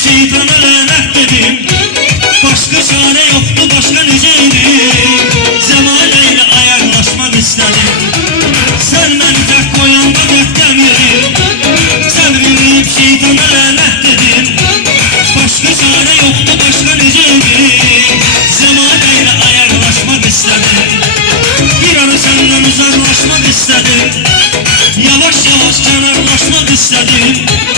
şeytana lənət dedim. Başqa çarə yoxdur, başqa necəydi? Zəmanə ilə ayarlaşmaq istədim. Sən məni tək qoyanda dəftəm yedim. Səbrimliyib şeytana lənət dedim. Başqa çarə yoxdur, başqa necəydi? Zəmanə ilə ayarlaşmaq istədim. Bir ara səndən uzaqlaşmaq istədim. Yavaş yavaş kənarlaşmaq istədim.